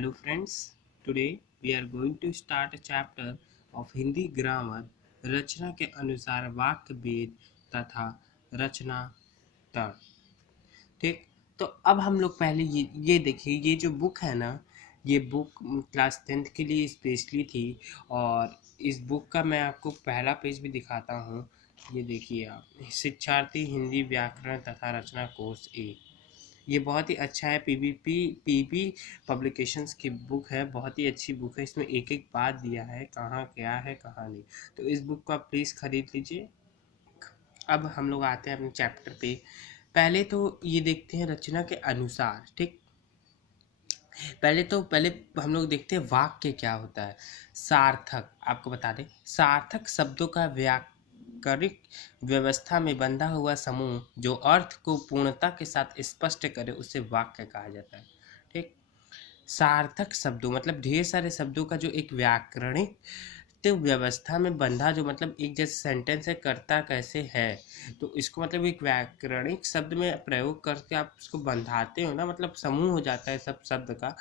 Hello friends, today we are going to start a chapter of Hindi grammar रचना के अनुसार वाक्य भेद तथा रचना तड़। ठीक, तो अब हम लोग पहले ये देखिए, ये जो बुक है ना, ये बुक क्लास 10th के लिए स्पेशली थी। और इस बुक का मैं आपको पहला पेज भी दिखाता हूँ। ये देखिए आप, शिक्षार्थी हिंदी व्याकरण तथा रचना कोर्स ए। ये बहुत ही अच्छा है। पीबी पब्लिकेशंस की बुक है, बहुत ही अच्छी बुक है। इसमें एक एक बात दिया है, कहाँ क्या है कहाँ नहीं। तो इस बुक को आप प्लीज़ खरीद लीजिए। अब हम लोग आते हैं अपने चैप्टर पे। पहले तो ये देखते हैं रचना के अनुसार। ठीक, पहले हम लोग देखते हैं वाक्य क्या होता है। सार्थक, आपको बता दें, सार्थक शब्दों का व्याकरणिक व्यवस्था में बंधा हुआ समूह जो अर्थ को पूर्णता के साथ स्पष्ट करे उसे वाक्य कहा जाता है। ठीक, सार्थक शब्दों मतलब ढेर सारे शब्दों का जो एक व्याकरणिक तो व्यवस्था में बंधा, जो मतलब एक जैसे सेंटेंस है, करता कैसे है, तो इसको मतलब एक व्याकरणिक शब्द में प्रयोग करके आप उसको बंधाते हो ना, मतलब समूह हो जाता है सब शब्द का।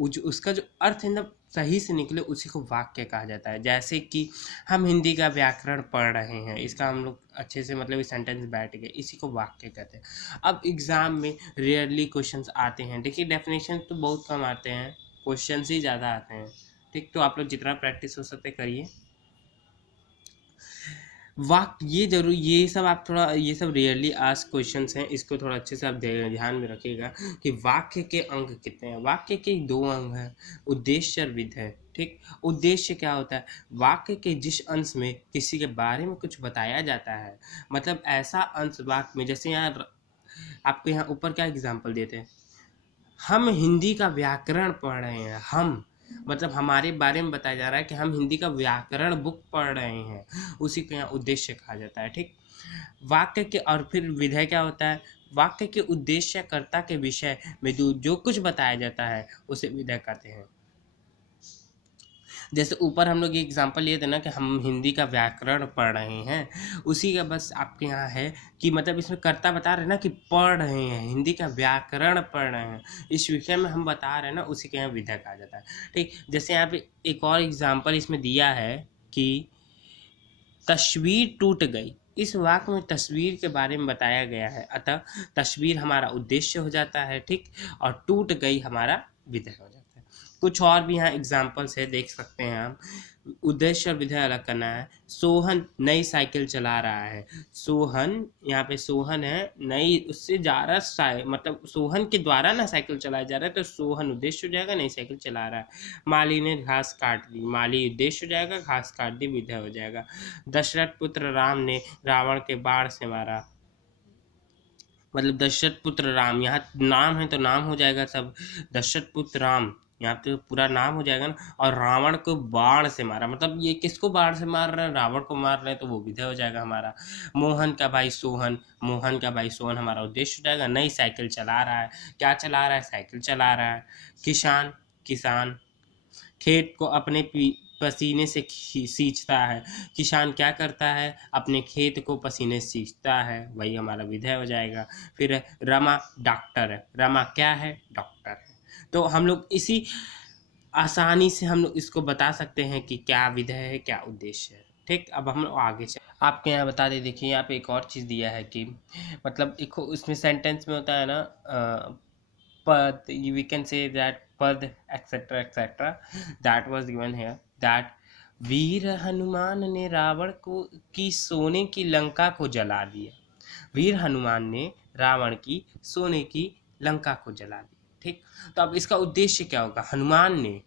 उसका जो अर्थ है ना सही से निकले, उसी को वाक्य कहा जाता है। जैसे कि हम हिंदी का व्याकरण पढ़ रहे हैं, इसका हम लोग अच्छे से मतलब सेंटेंस बैठ गए, इसी को वाक्य कहते हैं। अब एग्ज़ाम में रेयरली क्वेश्चंस आते हैं। देखिए, डेफिनेशन तो बहुत कम आते हैं, क्वेश्चंस ही ज़्यादा आते हैं। ठीक, तो आप लोग जितना प्रैक्टिस हो सकते करिए। वाक्य ये जरूर, ये सब आप थोड़ा, ये सब रेयरली आस्क क्वेश्चंस हैं, इसको थोड़ा अच्छे से आप ध्यान में रखिएगा कि वाक्य के अंग कितने हैं। वाक्य के 2 अंग हैं, उद्देश्य और विधेय। ठीक, उद्देश्य क्या होता है? वाक्य के जिस अंश में किसी के बारे में कुछ बताया जाता है, मतलब ऐसा अंश वाक्य में, जैसे यहाँ आपको यहाँ ऊपर क्या एग्जाम्पल देते हैं, हम हिंदी का व्याकरण पढ़ रहे हैं। हम मतलब हमारे बारे में बताया जा रहा है कि हम हिंदी का व्याकरण बुक पढ़ रहे हैं, उसी को यहाँ उद्देश्य कहा जाता है। ठीक, वाक्य के और फिर विधेय क्या होता है? वाक्य के उद्देश्य कर्ता के विषय में जो कुछ बताया जाता है उसे विधेय कहते हैं। जैसे ऊपर हम लोग ये एग्जांपल लिए थे ना कि हम हिंदी का व्याकरण पढ़ रहे हैं, उसी का बस आपके यहाँ है कि मतलब इसमें कर्ता बता रहे हैं ना कि पढ़ रहे हैं, हिंदी का व्याकरण पढ़ रहे हैं, इस विषय में हम बता रहे हैं ना, उसी के यहाँ विधेय कहा जाता है। ठीक, जैसे यहाँ पे एक और एग्जाम्पल इसमें दिया है कि तस्वीर टूट गई। इस वाक्य में तस्वीर के बारे में बताया गया है, अतः तस्वीर हमारा उद्देश्य हो जाता है। ठीक, और टूट गई हमारा विधेय हो जाता है। कुछ और भी यहाँ एग्जाम्पल्स है, देख सकते हैं हम। उद्देश्य और विधेय अलग करना है। सोहन नई साइकिल चला रहा है। सोहन, यहाँ पे सोहन है, नई उससे जा रहा, मतलब सोहन के द्वारा ना साइकिल चलाया जा रहा है, तो सोहन उद्देश्य हो जाएगा, नई साइकिल चला रहा है। माली ने घास काट दी, माली उद्देश्य हो जाएगा, घास काट दी विधेय हो जाएगा। दशरथ पुत्र राम ने रावण के बाण से मारा, मतलब दशरथ पुत्र राम, यहाँ नाम है तो नाम हो जाएगा सब, दशरथ पुत्र राम, यहाँ पे पूरा नाम हो जाएगा ना। और रावण को बाण से मारा, मतलब ये किसको बाण से मार रहे हैं? रावण को मार रहे हैं, तो वो विधेय हो जाएगा हमारा। मोहन का भाई सोहन, मोहन का भाई सोहन हमारा उद्देश्य हो जाएगा। नई साइकिल चला रहा है, क्या चला रहा है? साइकिल चला रहा है। किसान, किसान खेत को अपने पसीने से सींचता है। किसान क्या करता है? अपने खेत को पसीने से सींचता है, वही हमारा विधेय हो जाएगा। फिर रमा डॉक्टर है, रमा क्या है? डॉक्टर है। तो हम लोग इसी आसानी से हम लोग इसको बता सकते हैं कि क्या विधेय है, क्या उद्देश्य है। ठीक, अब हम लोग आगे चल, आपके यहाँ बता दें। देखिए, यहाँ पे एक और चीज़ दिया है कि मतलब एक उसमें सेंटेंस में होता है ना, पद, we can say that पद etc that was given here, that वीर हनुमान ने रावण को की सोने की लंका को जला दिया। वीर हनुमान ने रावण की सोने की लंका को जला दी। ठीक, तो अब इसका उद्देश्य क्या होगा? हनुमान ने,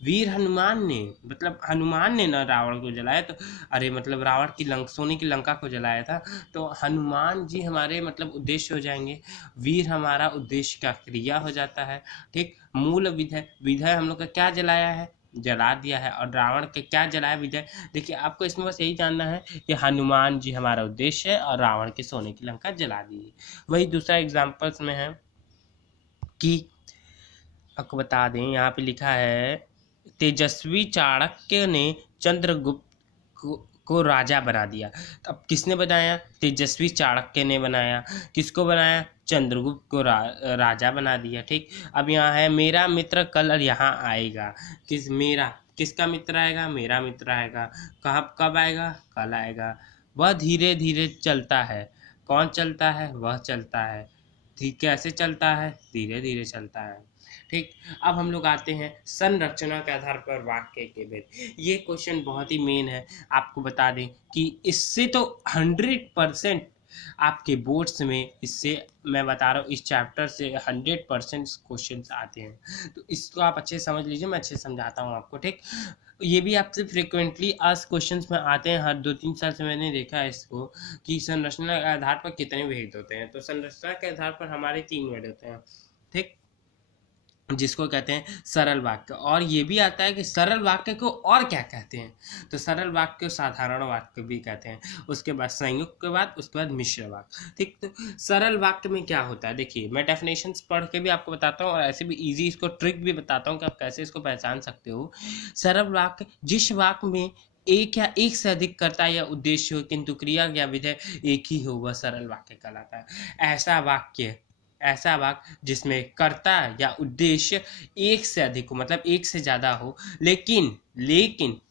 वीर हनुमान ने, मतलब हनुमान ने ना रावण को जलाया, तो अरे मतलब रावण की सोने की लंका को जलाया था, तो हनुमान जी हमारे मतलब उद्देश्य हो जाएंगे। वीर हमारा उद्देश्य का क्रिया हो जाता है। ठीक, मूल विधेय, विधेय हम लोग का क्या जलाया है? जला दिया है। और रावण के क्या जलाया? विधेय। देखिए, आपको इसमें बस यही जानना है कि हनुमान जी हमारा उद्देश्य है और रावण के सोने की लंका जला दी। वही दूसरा एग्जाम्पल्स में है कि आपको बता दें, यहाँ पे लिखा है तेजस्वी चाणक्य ने चंद्रगुप्त को राजा बना दिया। अब किसने बनाया? तेजस्वी चाणक्य ने बनाया। किसको बनाया? चंद्रगुप्त को राजा बना दिया। ठीक, अब यहाँ है मेरा मित्र कल यहाँ आएगा। किसका मित्र आएगा? मेरा मित्र आएगा। कब आएगा? कल आएगा। वह धीरे धीरे चलता है। कौन चलता है? वह चलता है। ठीक, कैसे चलता है? धीरे धीरे चलता है। ठीक, अब हम लोग आते हैं संरचना के आधार पर वाक्य के भेद। ये क्वेश्चन बहुत ही मेन है। आपको बता दें कि इससे तो 100% आपके बोर्ड्स में, इससे मैं बता रहा हूँ, इस चैप्टर से 100% क्वेश्चन आते हैं। तो इसको आप अच्छे से समझ लीजिए, मैं अच्छे से समझाता हूँ आपको। ठीक, ये भी आपसे फ्रिक्वेंटली आज क्वेश्चंस में आते हैं। हर 2-3 साल से मैंने देखा है इसको कि संरचना के आधार पर कितने भेद होते हैं। तो संरचना के आधार पर हमारे 3 भेद होते हैं। ठीक, जिसको कहते हैं सरल वाक्य। और ये भी आता है कि सरल वाक्य को और क्या कहते हैं। तो सरल वाक्य को साधारण वाक्य भी कहते हैं। उसके बाद संयुक्त के बाद, उसके बाद मिश्र वाक्य। ठीक, तो सरल वाक्य में क्या होता है, देखिए मैं डेफिनेशंस पढ़ के भी आपको बताता हूँ और ऐसे भी इजी इसको ट्रिक भी बताता हूँ कि आप कैसे इसको पहचान सकते हो। सरल वाक्य जिस वाक्य में एक या एक से अधिक कर्ता या उद्देश्य हो किंतु क्रिया या विधेय एक ही हो, वह सरल वाक्य कहलाता है। ऐसा वाक्य जिसमें कर्ता या उद्देश्य एक से अधिक हो, मतलब एक से ज्यादा हो, लेकिन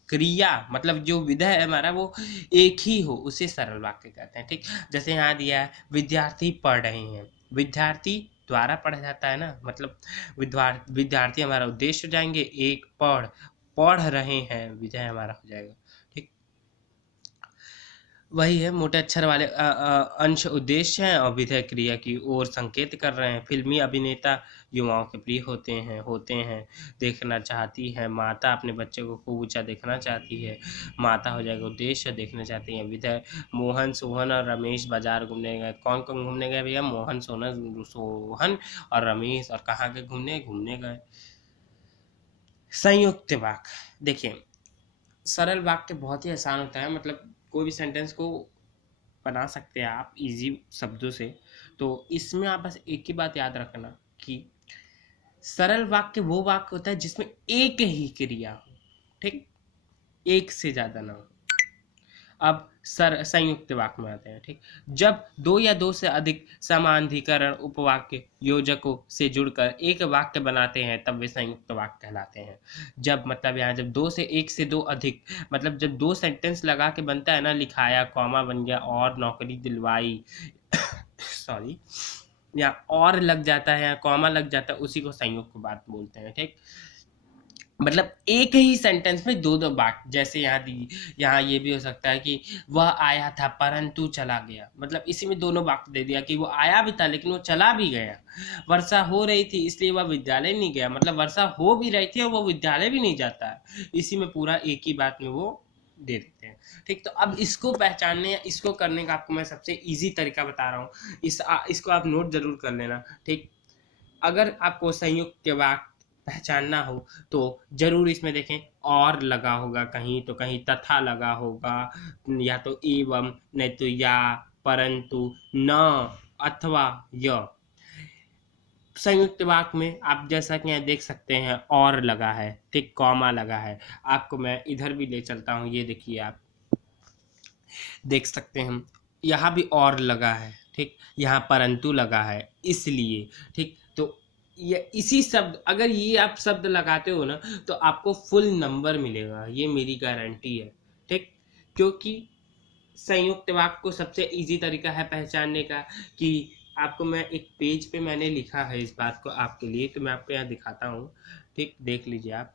क्रिया मतलब जो विधेय है हमारा वो एक ही हो, उसे सरल वाक्य कहते हैं। ठीक, जैसे यहाँ दिया है विद्यार्थी पढ़ रहे हैं। विद्यार्थी द्वारा पढ़ा जाता है ना, मतलब विद्यार्थी हमारा उद्देश्य हो जाएंगे, एक पढ़ रहे हैं विधेय हमारा हो जाएगा। ठीक, वही है, मोटे अक्षर वाले अंश उद्देश्य हैं और विधेय क्रिया की ओर संकेत कर रहे हैं। फिल्मी अभिनेता युवाओं के प्रिय होते हैं देखना चाहती है। माता अपने बच्चे को खूब ऊंचा देखना चाहती है। माता हो जाएगा उद्देश्य, देखना चाहती है विधेय। मोहन, सोहन और रमेश बाजार घूमने गए। कौन कौन घूमने गए भैया? मोहन, सोहन और रमेश। और कहाँ के घूमने गए। संयुक्त वाक्य, देखिए सरल वाक्य बहुत ही आसान होता है, मतलब कोई भी सेंटेंस को बना सकते हैं आप इजी शब्दों से। तो इसमें आप बस एक ही बात याद रखना कि सरल वाक्य वो वाक्य होता है जिसमें एक ही क्रिया हो। ठीक, एक से ज्यादा ना हो। अब संयुक्त वाक्य में आते हैं। ठीक, जब दो या दो से अधिक समानाधिकरण उपवाक्य योजकों से जुड़कर एक वाक्य बनाते हैं तब वे संयुक्त वाक्य कहलाते हैं। जब मतलब यहाँ जब एक से दो अधिक, मतलब जब 2 सेंटेंस लगा के बनता है ना, लिखाया, कॉमा बन गया, और नौकरी दिलवाई सॉरी, या और लग जाता है या कॉमा लग जाता है, उसी को संयुक्त बात बोलते हैं। ठीक, मतलब एक ही सेंटेंस में 2 बात, जैसे यहाँ ये भी हो सकता है कि वह आया था परंतु चला गया, मतलब इसी में दोनों वाक्य दे दिया कि वो आया भी था लेकिन वो चला भी गया। वर्षा हो रही थी इसलिए वह विद्यालय नहीं गया, मतलब वर्षा हो भी रही थी और वो विद्यालय भी नहीं जाता है। इसी में पूरा एक ही बात में वो दे देते हैं। ठीक, तो अब इसको पहचानने या इसको करने का आपको मैं सबसे इजी तरीका बता रहा हूँ। इसको आप नोट जरूर कर लेना। ठीक, अगर आपको संयुक्त वाक्य पहचानना हो तो जरूर इसमें देखें और लगा होगा, कहीं तो कहीं तथा लगा होगा, या तो एवं, नहीं तो या, परंतु, न, अथवा, य। संयुक्त वाक्य में आप जैसा कि यहाँ देख सकते हैं और लगा है। ठीक, कॉमा लगा है। आपको मैं इधर भी ले चलता हूँ, ये देखिए आप देख सकते हैं यहाँ भी और लगा है। ठीक, यहाँ परंतु लगा है इसलिए। ठीक, तो ये इसी शब्द, अगर ये आप शब्द लगाते हो ना तो आपको फुल नंबर मिलेगा, ये मेरी गारंटी है। ठीक, क्योंकि संयुक्त वाक्य को सबसे इजी तरीका है पहचानने का कि आपको मैं एक पेज पे मैंने लिखा है इस बात को आपके लिए, तो मैं आपको यहाँ दिखाता हूँ। ठीक, देख लीजिए आप।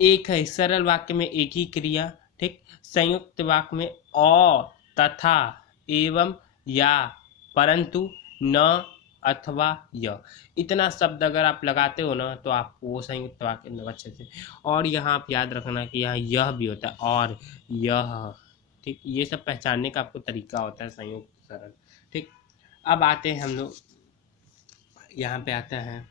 एक है सरल वाक्य में एक ही क्रिया। ठीक, संयुक्त वाक्य में और, तथा, एवं, या, परंतु, न, अथवा, य। इतना शब्द अगर आप लगाते हो ना तो आप वो संयुक्त वाक्य अच्छे से। और यहाँ आप याद रखना कि यहाँ यह भी होता है, और यह। ठीक, ये सब पहचानने का आपको तरीका होता है संयुक्त सरल। ठीक, अब आते हैं हम लोग यहाँ पे आते हैं,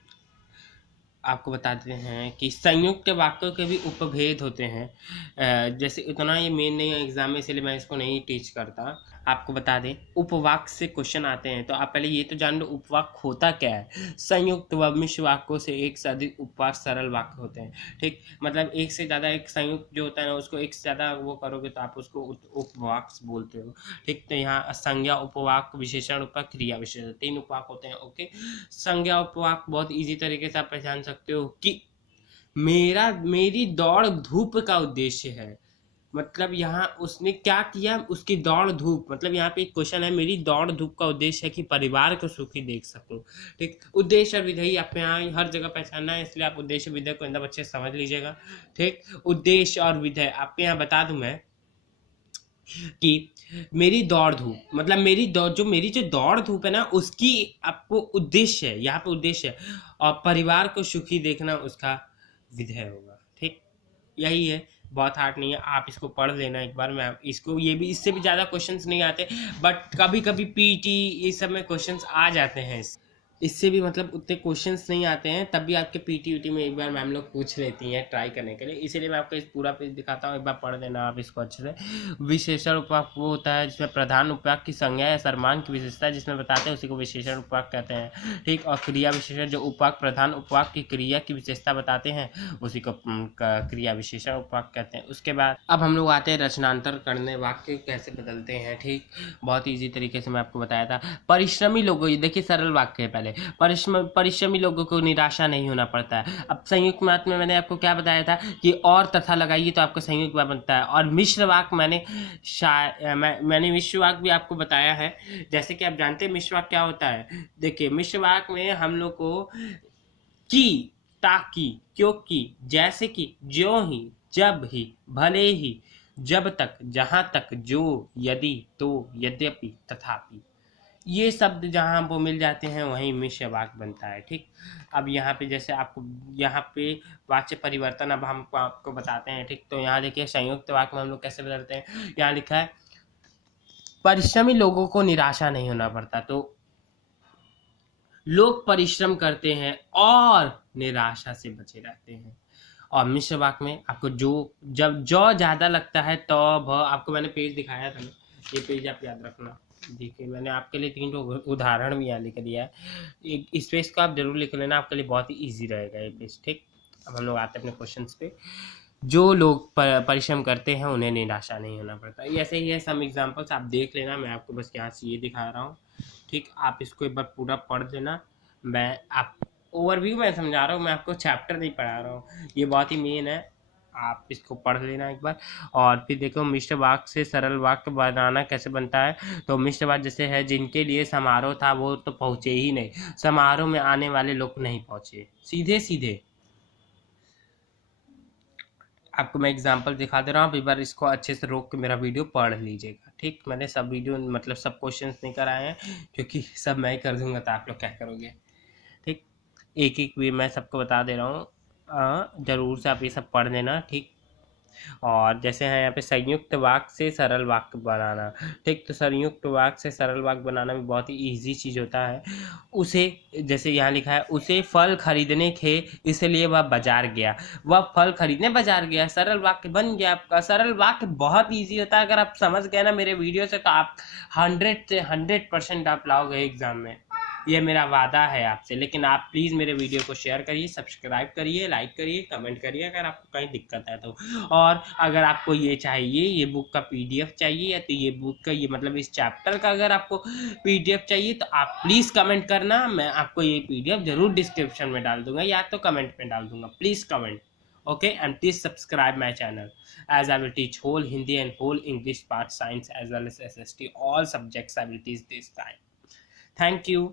आपको बताते हैं कि संयुक्त वाक्यों के भी उपभेद होते हैं। जैसे इतना ये मेन नहीं है एग्जाम में, इसलिए मैं इसको नहीं टीच करता। आपको बता दें उपवाक्य से क्वेश्चन आते हैं, तो आप पहले ये तो जान लो उपवाक्य होता क्या है। संयुक्त व मिश्र वाक्यों से एक से अधिक उपवाक्य सरल वाक्य होते हैं, ठीक। मतलब एक से ज़्यादा एक संयुक्त जो होता है ना, उसको एक से ज़्यादा वो करोगे तो आप उसको उपवाक्य बोलते हो, ठीक। तो यहाँ संज्ञा उपवाक्य, विशेषण उपवाक्य, क्रिया विशेषण, 3 उपवाक्य होते हैं, ओके। संज्ञा उपवाक्य बहुत ईजी तरीके से आप पहचान सकते हो कि मेरी दौड़ धूप का उद्देश्य है। मतलब यहाँ उसने क्या किया, उसकी दौड़ धूप, मतलब यहाँ पे एक क्वेश्चन है, मेरी दौड़ धूप का उद्देश्य है कि परिवार को सुखी देख सकूं, ठीक। उद्देश्य और विधेय आपको यहाँ हर जगह पहचानना है, इसलिए आप उद्देश्य विधेय को एकदम अच्छे से समझ लीजिएगा, ठीक। उद्देश्य और विधेय आपको यहाँ बता दूं मैं कि मेरी दौड़ धूप, मतलब मेरी जो दौड़ धूप है ना, उसकी आपको उद्देश्य है, यहाँ पे उद्देश्य है, और परिवार को सुखी देखना उसका विधेय होगा, ठीक। यही है, बहुत हार्ड नहीं है, आप इसको पढ़ लेना एक बार। मैं इसको ये भी, इससे भी ज़्यादा क्वेश्चंस नहीं आते, बट कभी कभी पीटी ये सब में क्वेश्चंस आ जाते हैं। इससे भी मतलब उतने क्वेश्चंस नहीं आते हैं, तब भी आपके पीटी यूटी में एक बार मैम लोग पूछ लेती हैं ट्राई करने के लिए, इसीलिए मैं आपको इस पूरा पेज दिखाता हूँ, एक बार पढ़ लेना आप इसको अच्छे से। विशेषण उपवाक्य वो होता है जिसमें प्रधान उपवाक्य की संज्ञा या सर्वनाम की विशेषता जिसमें बताते हैं उसी को विशेषण उपवाक्य कहते हैं, ठीक। और क्रिया विशेषण जो उपवाक्य प्रधान उपवाक्य की क्रिया की विशेषता बताते हैं उसी को क्रिया विशेषण उपवाक्य कहते हैं। उसके बाद अब हम लोग आते हैं रचनांतर करने, वाक्य कैसे बदलते हैं, ठीक। बहुत ईजी तरीके से मैं आपको बताया था। परिश्रमी लोगों, देखिए सरल वाक्य है, पहले परिश्रमी लोगों को निराशा नहीं होना पड़ता है। अब संयुक्त वाक्य में मैंने आपको क्या बताया था कि और तथा लगाइए तो आपका संयुक्त वाक्य बनता है, और मिश्र वाक्य मैंने मिश्र वाक्य भी आपको बताया है। जैसे कि आप जानते हैं मिश्र वाक्य क्या होता है, देखिए मिश्र वाक्य में हम लोग को कि, ताकि, क्योंकि, जैसे कि, ज्यों ही, जब ही, भले ही, जब तक, जहां तक, जो, यदि, तो, यद्यपि, तथापि, ये शब्द जहाँ वो मिल जाते हैं वहीं मिश्र वाक्य बनता है, ठीक। अब यहाँ पे जैसे आपको यहाँ पे वाच्य परिवर्तन अब हम आपको बताते हैं, ठीक। तो यहाँ देखिए संयुक्त वाक्य में हम लोग कैसे बदलते हैं, यहाँ लिखा है परिश्रमी लोगों को निराशा नहीं होना पड़ता, तो लोग परिश्रम करते हैं और निराशा से बचे रहते हैं। और मिश्र वाक्य में आपको जब जो ज्यादा लगता है तो आपको मैंने पेज दिखाया था ना, ये पेज आप याद रखना। देखिए मैंने आपके लिए 3 उदाहरण भी यहाँ लिख दिया है, एक स्पेस को आप जरूर लिख लेना, आपके लिए बहुत ही ईजी रहेगा ये पेज, ठीक। अब हम लोग आते हैं अपने क्वेश्चंस पे। जो लोग परिश्रम करते हैं उन्हें निराशा नहीं होना पड़ता, ऐसे ही है सम एग्जांपल्स आप देख लेना, मैं आपको बस यहाँ से ये दिखा रहा हूँ, ठीक। आप इसको एक बार पूरा पढ़ लेना, मैं आप ओवरव्यू में समझा रहा हूँ, मैं आपको चैप्टर नहीं पढ़ा रहा हूँ, ये बहुत ही मेन है, आप इसको पढ़ लेना एक बार। और फिर देखो मिश्र वाक्य से सरल वाक्य बनाना कैसे बनता है, तो मिश्र वाक्य जैसे है जिनके लिए समारोह था वो तो पहुँचे ही नहीं, समारोह में आने वाले लोग नहीं पहुँचे, सीधे सीधे। आपको मैं एग्जांपल दिखा दे रहा हूँ, एक बार इसको अच्छे से रोक के मेरा वीडियो पढ़ लीजिएगा, ठीक। मैंने सब वीडियो मतलब सब क्वेश्चंस नहीं कराए हैं, क्योंकि सब मैं ही कर दूंगा तो आप लोग क्या करोगे, ठीक। एक एक भी मैं सबको बता दे रहा हूँ, ज़रूर से आप ये सब पढ़ लेना, ठीक। और जैसे है यहाँ पे संयुक्त वाक्य से सरल वाक्य बनाना, ठीक। तो संयुक्त वाक्य से सरल वाक्य बनाना भी बहुत ही ईजी चीज़ होता है। उसे, जैसे यहाँ लिखा है उसे फल खरीदने थे इसलिए वह बाजार गया, वह फल खरीदने बाजार गया, सरल वाक्य बन गया आपका। सरल वाक्य बहुत ईजी होता है, अगर आप समझ गए ना मेरे वीडियो से तो आप 100 से 100% आप लाओगे एग्जाम में, ये मेरा वादा है आपसे। लेकिन आप प्लीज़ मेरे वीडियो को शेयर करिए, सब्सक्राइब करिए, लाइक करिए, कमेंट करिए अगर आपको कहीं दिक्कत है तो। और अगर आपको ये चाहिए, ये बुक का PDF चाहिए, या तो ये बुक का ये मतलब इस चैप्टर का अगर आपको PDF चाहिए तो आप प्लीज़ कमेंट करना, मैं आपको ये PDF ज़रूर डिस्क्रिप्शन में डाल दूंगा या तो कमेंट में डाल दूंगा, please comment, okay, and please subscribe my channel as I will teach whole Hindi and whole English part, science as well as SST, all subjects I will teach this time. Thank you.